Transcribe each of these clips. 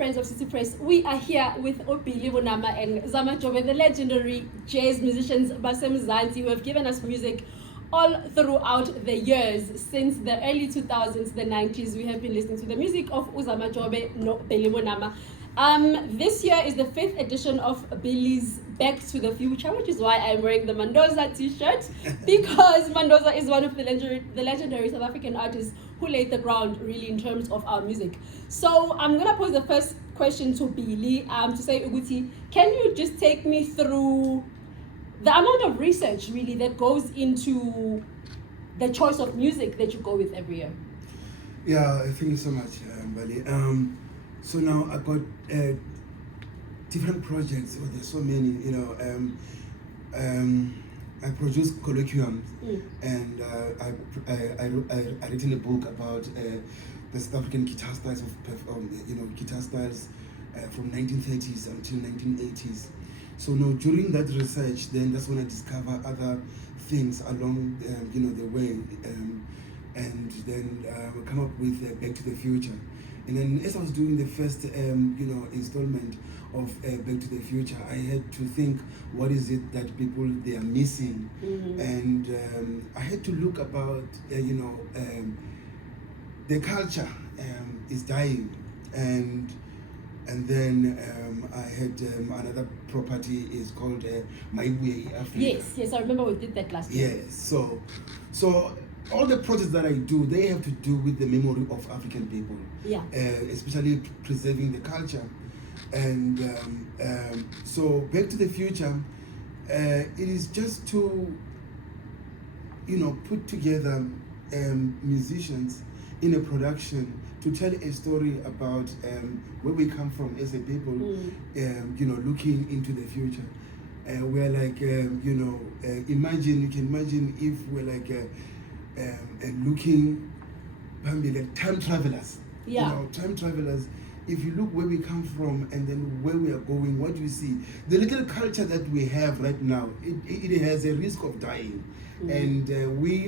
friends of City Press, we are here with Monama and Zamajobe, the legendary jazz musicians Mzansi, who have given us music all throughout the years. Since the early 2000s, the 90s, we have been listening to the music of Zamajobe, Monama. This year is the 5th edition of Billy's Back to the Future, which is why I'm wearing the Mendoza t-shirt, because Mendoza is one of the legendary South African artists who laid the ground really in terms of our music. So I'm going to pose the first question to Billy to say, Uguti, can you just take me through the amount of research really that goes into the choice of music that you go with every year? Yeah, thank you so much, Bali. So now I've got different projects. Oh, there's so many, I produced colloquiums, and I written a book about the South African guitar styles guitar styles from 1930s until 1980s. So now during that research, then that's when I discover other things along the way, and then we come up with Back to the Future. And then as I was doing the first installment of Back to the Future, I had to think, what is it that people they are missing? And I had to look about the culture is dying, and then I had another property is called My Way Africa. Yes, I remember we did that last year. Yes, so all the projects that I do, they have to do with the memory of African people. Yeah. Especially preserving the culture. And so Back to the Future, it is just to, put together musicians in a production to tell a story about where we come from as a people, looking into the future. We're like, you can imagine if we're like looking, like time travelers. Yeah. Time travelers. If you look where we come from and then where we are going, what do you see? The little culture that we have right now, it has a risk of dying. And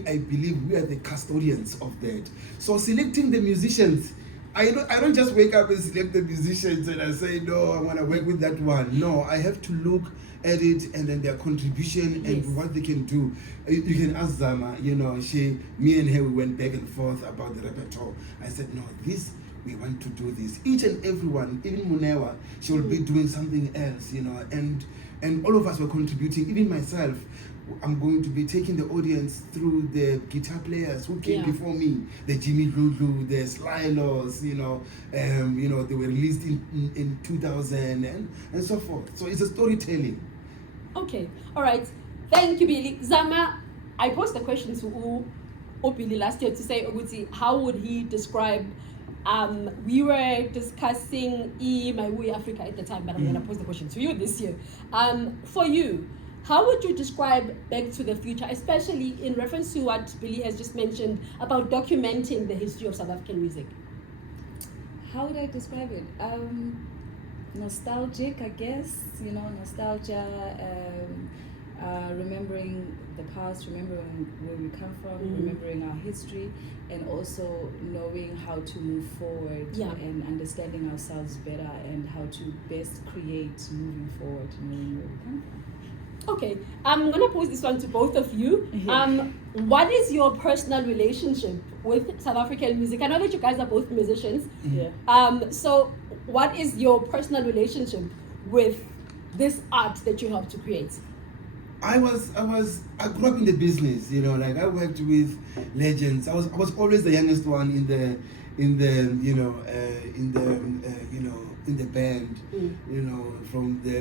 I believe we are the custodians of that. So selecting the musicians, I don't just wake up and select the musicians and I say, no, I want to work with that one. No, I have to look at it and then their contribution and what they can do. You can ask Zama, me and her, we went back and forth about the repertoire. I said, no, we want to do this. Each and everyone, even Munewa, she will be doing something else, and all of us were contributing, even myself. I'm going to be taking the audience through the guitar players who came before me, the Jimmy Lulu, the Slylos, they were released in 2000 and so forth. So it's a storytelling. Okay, all right. Thank you, Billy. Zama, I posed the question to Billy last year to say, Oguti, how would he describe, we were discussing My Way Africa at the time, but I'm going to pose the question to you this year. For you, how would you describe Back to the Future, especially in reference to what Billy has just mentioned about documenting the history of South African music? How would I describe it? Nostalgic, I guess. Nostalgia, remembering the past, remembering where we come from, remembering our history, and also knowing how to move forward and understanding ourselves better and how to best create moving forward, knowing where we come from. Okay, I'm going to pose this one to both of you. What is your personal relationship with South African music? I know that you guys are both musicians. So what is your personal relationship with this art that you help to create? I grew up in the business, I worked with legends. I was always the youngest one in the band, from the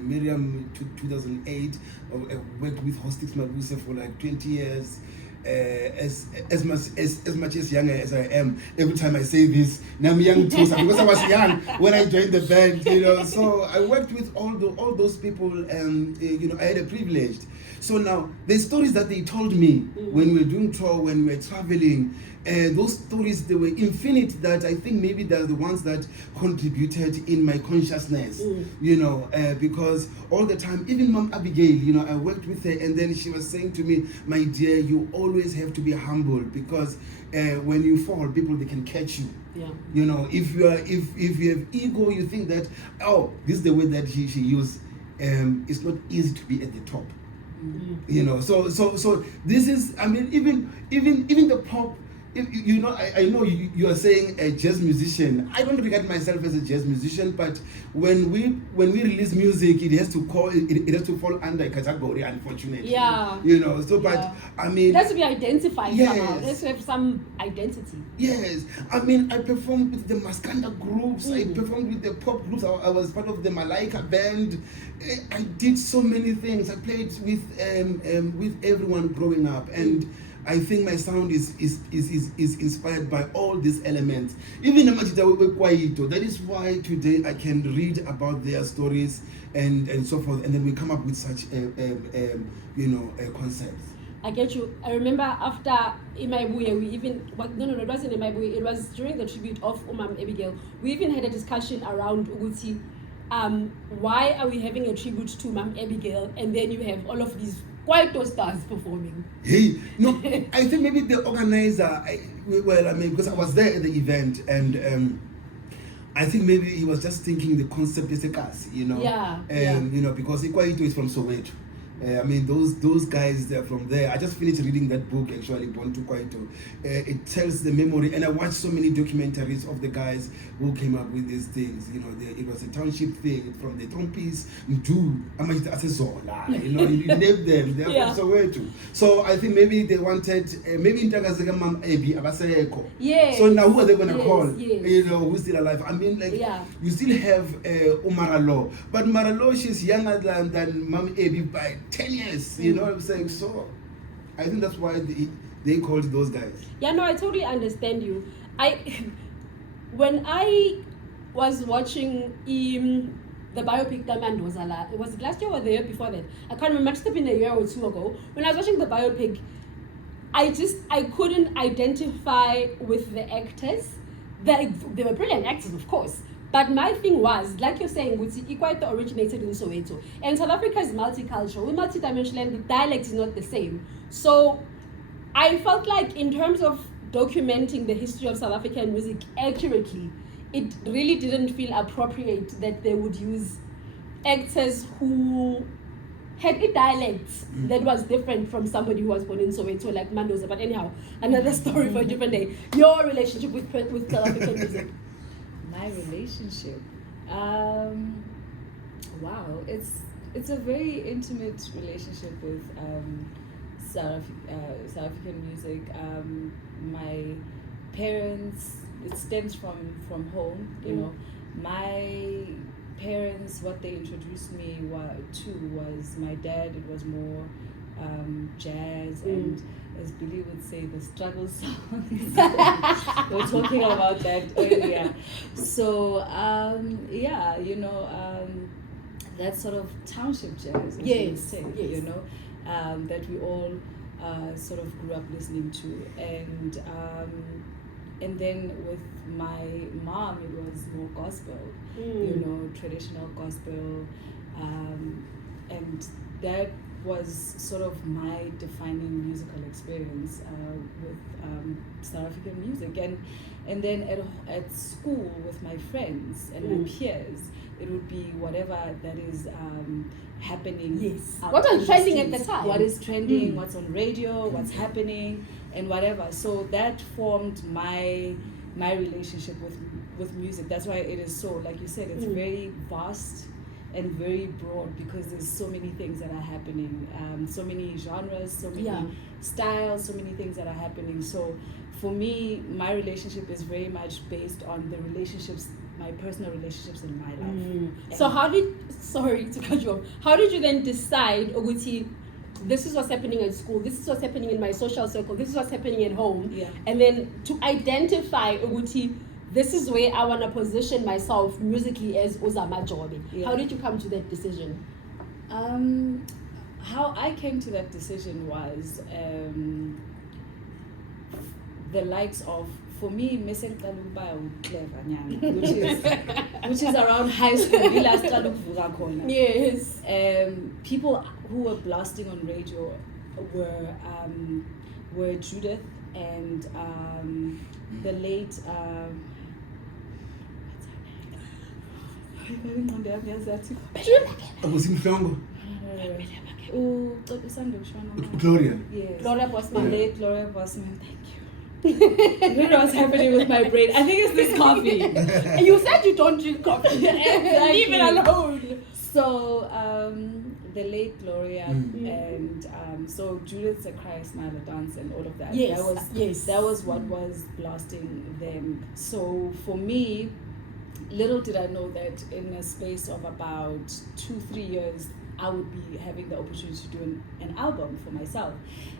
Miriam to 2008. I worked with Hostix Mabuse for like 20 years. As much as younger as I am, every time I say this, now I'm young too, because I was young when I joined the band, So I worked with all those people, and I had a privilege. So now the stories that they told me when we were doing tour, when we were traveling, those stories, they were infinite, that I think maybe they're the ones that contributed in my consciousness, you know, because all the time, even Mom Abigail, you know, I worked with her, and then she was saying to me, my dear, you always have to be humble, because when you fall, people, they can catch you. Yeah. You know, if you have ego, you think that, oh, this is the way that she used. It's not easy to be at the top. You know, so this is, I mean, even the pop. You know, I know you are saying a jazz musician. I don't regard myself as a jazz musician, but when we release music, it has to fall under a category, unfortunately. Yeah. You know, so but I mean, it has to be identified somehow. Yes. It has to have some identity. Yes, I mean, I performed with the Maskanda groups. I performed with the pop groups. I was part of the Malaika band. I did so many things. I played with everyone growing up, and I think my sound is inspired by all these elements. Even Zamajobe Kwaito. That is why today I can read about their stories and so forth, and then we come up with such concepts. I get you. I remember after Imaibuye, it wasn't Imaibuye, it was during the tribute of Umam Abigail. We even had a discussion around Uguti. Why are we having a tribute to Umam Abigail, and then you have all of these Kwaito stars performing? Hey, no, I think maybe the organizer, because I was there at the event, and I think maybe he was just thinking the concept is a cast, you know. Yeah. You know, because Kwaito is from Soweto. I mean, those guys, they're from there. I just finished reading that book, actually, Born to Kwaito. It tells the memory, and I watched so many documentaries of the guys who came up with these things. You know, it was a township thing, from the Tompis, Mdu, Amajita Asezola, you know, you name them, they're from Soweto. So I think maybe they wanted, maybe in Tagazega Mam Ebi, Abaseko. Yes. So now who are they going to call? Yes. You know, who's still alive? I mean, like, you still have Umaralo, but Maralo, she's younger than Mam Ebi by 10 years, you know what I'm saying? So I think that's why they called those guys. Yeah, no, I totally understand you. When I was watching the biopic Tamandozala, was it last year or the year before that? I can't remember, it must have been a year or two ago. When I was watching the biopic, I couldn't identify with the actors. They were brilliant actors, of course. But my thing was, like you're saying, Ikwaito originated in Soweto. And South Africa is multicultural. We're multidimensional, and the dialect is not the same. So I felt like, in terms of documenting the history of South African music accurately, it really didn't feel appropriate that they would use actors who had a dialect that was different from somebody who was born in Soweto, like Mandoza. But anyhow, another story for a different day. Your relationship with South African music. My relationship, wow, it's a very intimate relationship with South African music. My parents, it stems from home, you know. My parents, what they introduced me to was, my dad, it was more jazz and, as Billy would say, the struggle songs. We were talking about that earlier. So that sort of township jazz, as you would say, you know, that we all sort of grew up listening to, and then with my mom, it was more gospel, you know, traditional gospel, and that was sort of my defining musical experience with South African music, and then at school with my friends and my peers, it would be whatever that is happening. Yes. What was trending at the time? What is trending? What's on radio? What's happening? And whatever. So that formed my relationship with music. That's why it is so, like you said, it's very vast and very broad, because there's so many things that are happening, so many genres, so many styles, so many things that are happening. So for me, my relationship is very much based on the relationships, my personal relationships in my life. So sorry to cut you off, how did you then decide, Oguti, this is what's happening at school, this is what's happening in my social circle, this is what's happening at home, and then to identify, Oguti, this is where I want to position myself musically as Zamajobe. How did you come to that decision? How I came to that decision was the likes of, for me, Mesen Kaluba clever, which is around high school. Yes. People who were blasting on radio were Judith and the late Gloria. Yes. Gloria Bosman. The late Gloria Bosman. Thank you. I don't know what's happening with my brain. I think it's this coffee. You said you don't drink coffee. Leave it alone. So the late Gloria and so Judith's a Cry, Smile, a Dance and all of that. Yes. That was what was blasting them. So for me, little did I know that in a space of about 2-3 years, I would be having the opportunity to do an album for myself.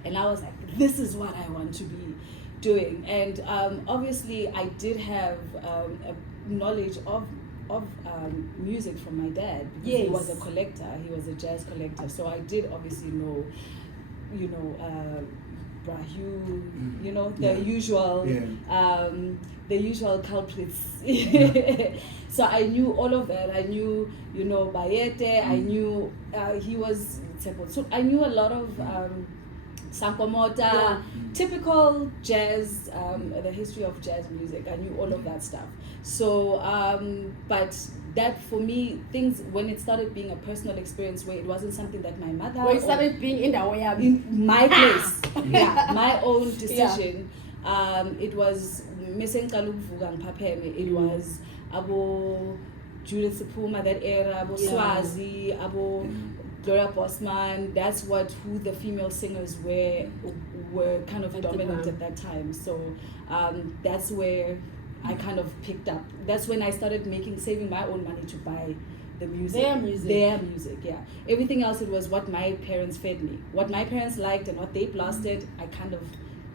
And I was like, this is what I want to be doing. And obviously I did have a knowledge of music from my dad, because he was a collector, he was a jazz collector. So I did obviously know, Brahu, the usual culprits. So I knew all of that. I knew, Bayete, I knew he was, so I knew a lot of Sankomota, typical jazz, the history of jazz music. I knew all of that stuff. So, but that for me, things, when it started being a personal experience where it wasn't something that my mother... Where it started being in the way in my place, my own decision, it was Mesen Kalubvugang Papeme, it was Abo Judith Sepuma, that era, Abo Swazi, Abo Gloria Bosman. That's who the female singers were kind of dominant at that time. So that's where I kind of picked up. That's when I started saving my own money to buy the music. Their music, yeah. Everything else, it was what my parents fed me. What my parents liked and what they blasted, I kind of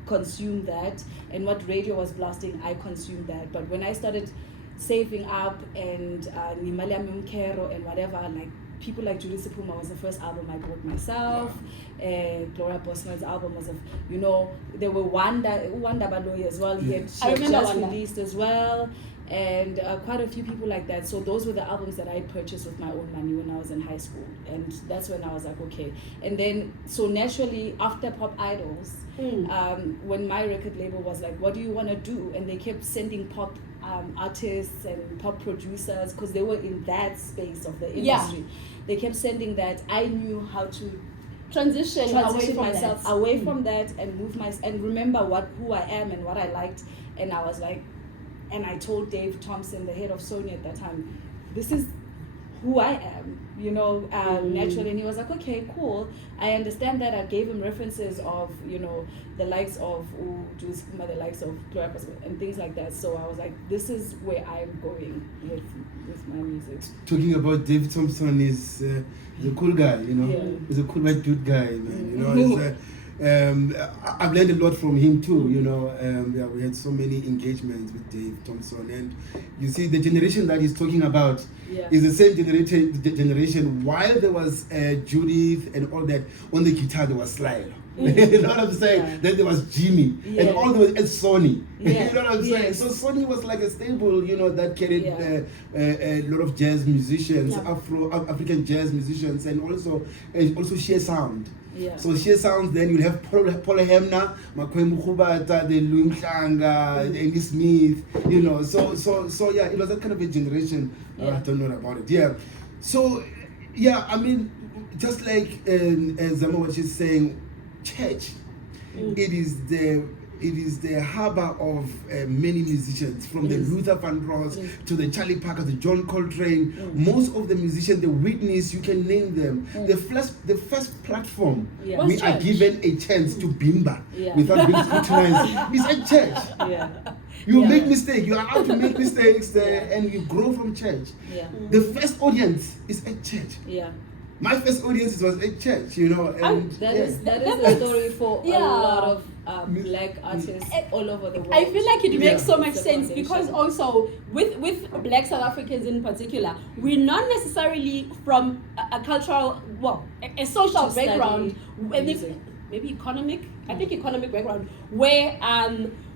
consumed that. And what radio was blasting, I consumed that. But when I started saving up and Nimalia Mumkero and whatever, like people like Judith Sepuma was the first album I bought myself. Gloria Bosman's album was there were Wanda Baloyi as well. She had just released as well. And quite a few people like that. So those were the albums that I purchased with my own money when I was in high school. And that's when I was like, okay. And then, so naturally, after Pop Idols, when my record label was like, what do you want to do? And they kept sending pop artists and pop producers, because they were in that space of the industry. They kept sending that. I knew how to transition myself away from that and and remember who I am and what I liked. And I was like, and I told Dave Thompson, the head of Sony at that time, this is who I am, naturally. And he was like, okay, cool. I understand that. I gave him references of, the likes of Juice, the likes of Gloria and things like that. So I was like, this is where I'm going with my music. Talking about Dave Thompson, he's a cool guy, He's a cool white dude guy, man. I've learned a lot from him too, we had so many engagements with Dave Thompson, and you see the generation that he's talking about is the same generation. While there was Judith and all that, on the guitar there was Sly. You know what I'm saying? Then there was Jimmy, and all there was Sonny. You know what I'm saying? So Sonny was like a stable, that carried a lot of jazz musicians, African jazz musicians, and also Sheer Sound. So Sheer Sounds, then you'll have Paul Hemner, Makwai Mukhubata, the Lumhlanga, Andy Smith, So it was that kind of a generation. I don't know about it. So I mean, just like Zama was just saying, church, it is the harbor of many musicians, from the Luther Vandross to the Charlie Parker, the John Coltrane. Most of the musicians, the Whitneys, you can name them. The first platform we are given a chance to bimba without being scrutinized is at church. You make mistakes, you are allowed to make mistakes there, and you grow from church. The first audience is at church. My first audience was at church, and that is the story for a lot of black artists all over the world. I feel like it makes so much sense, because also with black South Africans in particular, we're not necessarily from a cultural, a social background. maybe economic background, where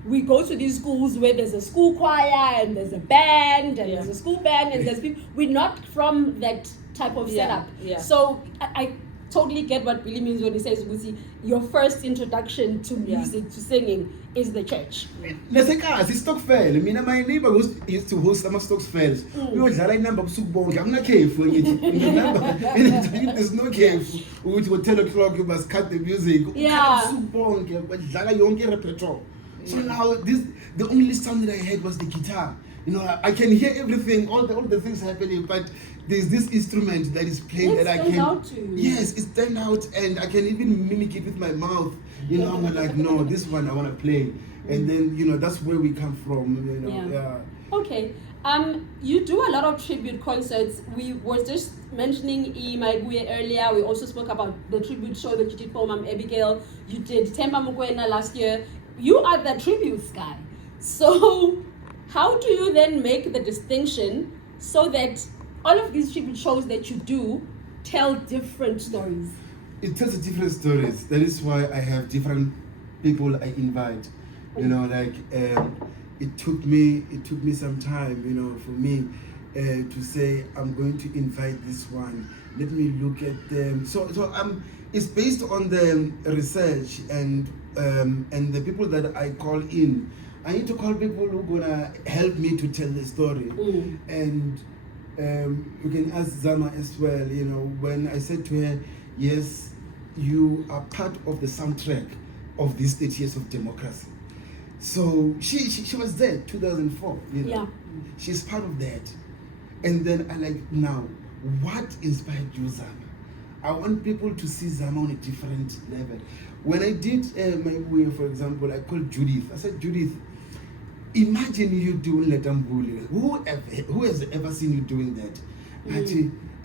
we go to these schools where there's a school choir and there's a band and there's a school band and there's people. We're not from that type of setup. So I totally get what Billy means when he says, Gusi, your first introduction to music, to singing, is the church. Nesekazi stokvel. Mina my neighbor used to host some stokvels. We would dlala inamba busuku bonke. I'm not careful. Remember, there's no careful. We would 10 o'clock you must cut the music. Busuku bonke. But dlala yonke repertoire. So now the only sound that I had was the guitar. You know, I can hear everything, all the things happening, but there's this instrument that is playing that I can. Out to you. Yes, it's turned out, and I can even mimic it with my mouth. You know, I'm like, no, this one I want to play, and then you know that's where we come from. You know, Okay. You do a lot of tribute concerts. We were just mentioning Maiguye earlier. We also spoke about the tribute show that you did for Mom Abigail. You did Temba Mukwena last year. You are the tributes guy. So how do you then make the distinction so that all of these tribute shows that you do tell different stories? It tells different stories. That is why I have different people I invite. You know, like it took me some time, you know, for me to say I'm going to invite this one. Let me look at them. So it's based on the research and the people that I call in. I need to call people who are gonna help me to tell the story. And you can ask Zama as well. You know, when I said to her, yes, you are part of the soundtrack of these 30 years of democracy. So she was there 2004. You know, she's part of that. And then I like, now, what inspired you, Zama? I want people to see Zama on a different level. When I did my way, for example, I called Judith. I said, Judith, imagine you doing Letambuli. Who has ever seen you doing that?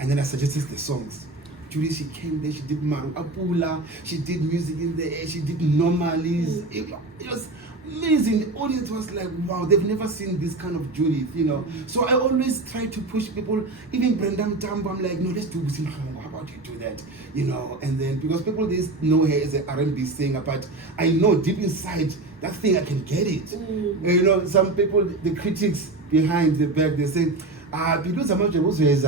And then I suggested the songs. Judith, she came there, she did Maru Apula, she did music in the air, she did Normalies. It was amazing. The audience was like, wow, they've never seen this kind of Judith, you know. So I always try to push people, even Brenda Mtambo, I'm like, no, let's do Busin Hongo. How about you do that? You know, and then because people they know her as an R&B singer, but I know deep inside that thing I can get it. You know, some people, the critics behind the back, they say, Bidu Zamajobe was like,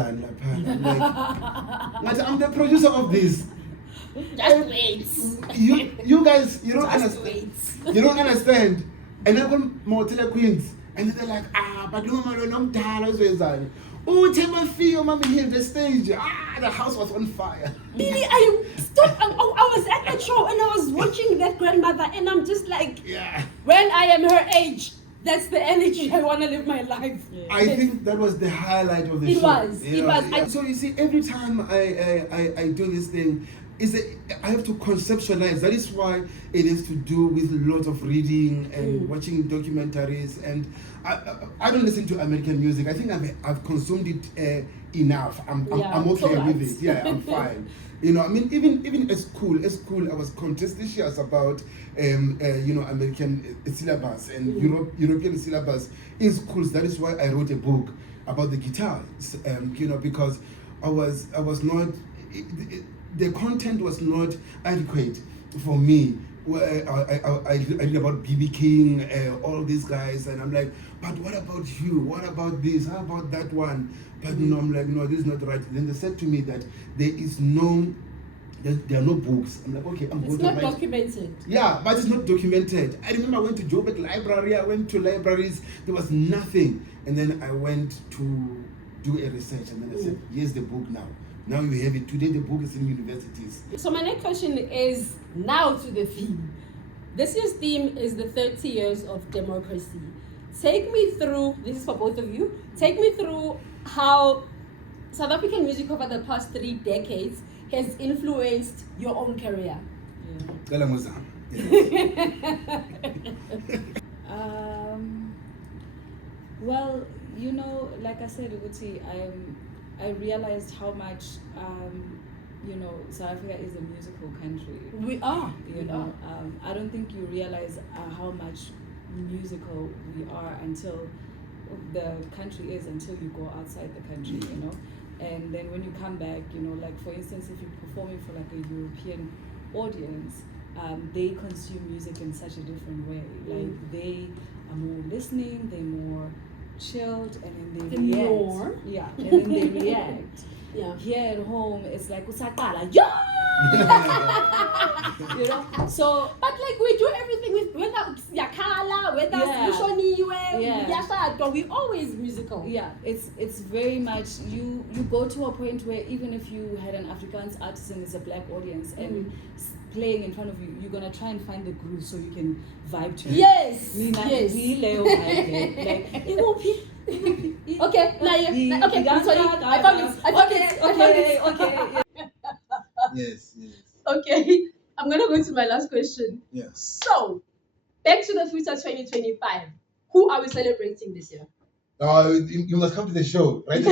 I'm the producer of this. Just wait. You guys, you don't understand. You don't understand. And then come Motela Queens, and they're like, but no man, I'm tired. Oh, Tema Fio, mommy here the stage. The house was on fire. Billy, I was at that show and I was watching that grandmother, and I'm just like, when I am her age, that's the energy I want to live my life. I think that was the highlight of the show. It was. So you see, every time I do this thing, I have to conceptualize. That is why it is to do with a lot of reading and watching documentaries. And I don't listen to American music. I think I've consumed it enough. I'm okay with it. Yeah, I'm fine. You know, I mean, even at school, I was contentious about you know, American syllabus and European syllabus in schools. That is why I wrote a book about the guitar. You know, because I was not. The content was not adequate for me. I read about B.B. King, all these guys, and I'm like, but what about you? What about this? How about that one? But no, I'm like, no, this is not right. Then they said to me that there are no books. I'm like, okay, I'm going to write. It's not documented. Yeah, but it's not documented. I remember I went to Joburg Library, I went to libraries, there was nothing. And then I went to do a research, and then I said, here's the book now. Now you have it. Today the book is in universities. So my next question is now to the theme. This year's theme is the 30 years of democracy. Take me through, this is for both of you, take me through how South African music over the past 3 decades has influenced your own career. Well, you know, like I said, Uguti, I realized how much, you know, South Africa is a musical country. We are. You know, I don't think you realize how much musical we are until the country is, until you go outside the country, you know. And then when you come back, you know, like for instance, if you're performing for like a European audience, they consume music in such a different way. Like they are more listening, they're more chilled, and then they react. More. Yeah, and then they react. Yeah. Here at home, it's like usaqala, yeah. You know, so but like we do everything with whether yakala, whether Yeah. we always musical. yeah, it's very much you go to a point where even if you had an Afrikaans artist and it's a black audience and playing in front of you, you're gonna try and find the groove so you can vibe to it. Yes. Yes. Okay, sorry, I found it. Okay. Yes. Okay, I'm gonna go to my last question. Yes. So, back to the Future 2025. Who are we celebrating this year? You must come to the show. Write a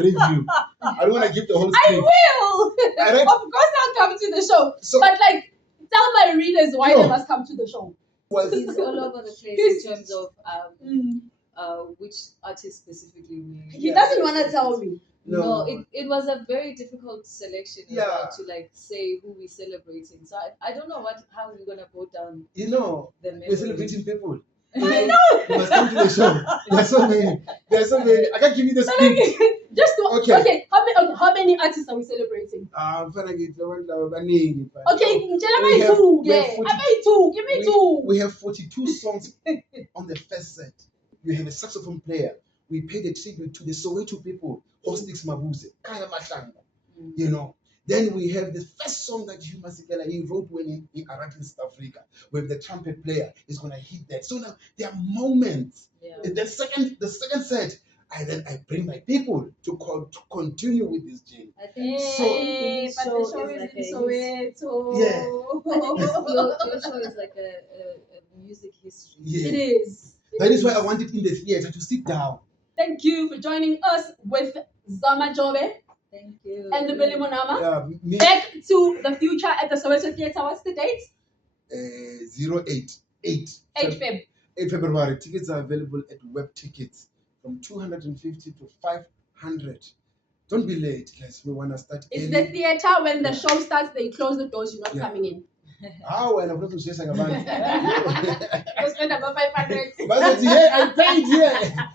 review. I don't want to give the whole I script. will. I Of course, I'll come to the show. So- but like, tell my readers why Sure. they must come to the show. Well, He's all over the place in terms of which artist specifically He doesn't want to tell me. No, it was a very difficult selection as Yeah. well to like say who we're celebrating. So I don't know how we're gonna go down you know, the we're memory. celebrating people. I know. You must come to the show. There are so many. I can't give you the script. Just Okay. okay. How many artists are we celebrating? Mfana ngithi abantu baningi. Okay, We tell me have- two. we have Yeah, 40 I made two. Give me two. We have 42 songs on the first set. You have a saxophone player. We paid a tribute to the Soweto people, Hostix Mabuse, Kaya Mahlanga. You know. Then we have the first song that Hugh Masekela he wrote when he arrived in South Africa, where the trumpet player is gonna hit that. So now there are moments. Yeah. The second set, I bring my people to continue with this journey. I think Hey, but the show is like in a Soweto. Yeah. your show is like a music history. Yeah. It is. That is why I want it in the theater to sit down. Thank you for joining us with Zamajobe Thank you. and the Billy Monama. Me, Back to the Future at the Soweto Theatre. What's the date? 088 8 Feb. 8 February. Tickets are available at Web Tickets from 250 to 500. Don't be late, guys. We want to start It's early. the theatre. When the show starts, they close the doors. You're not Yeah. coming in. Wena not to say something about it. You spend about 500. But yeah, I paid, yeah.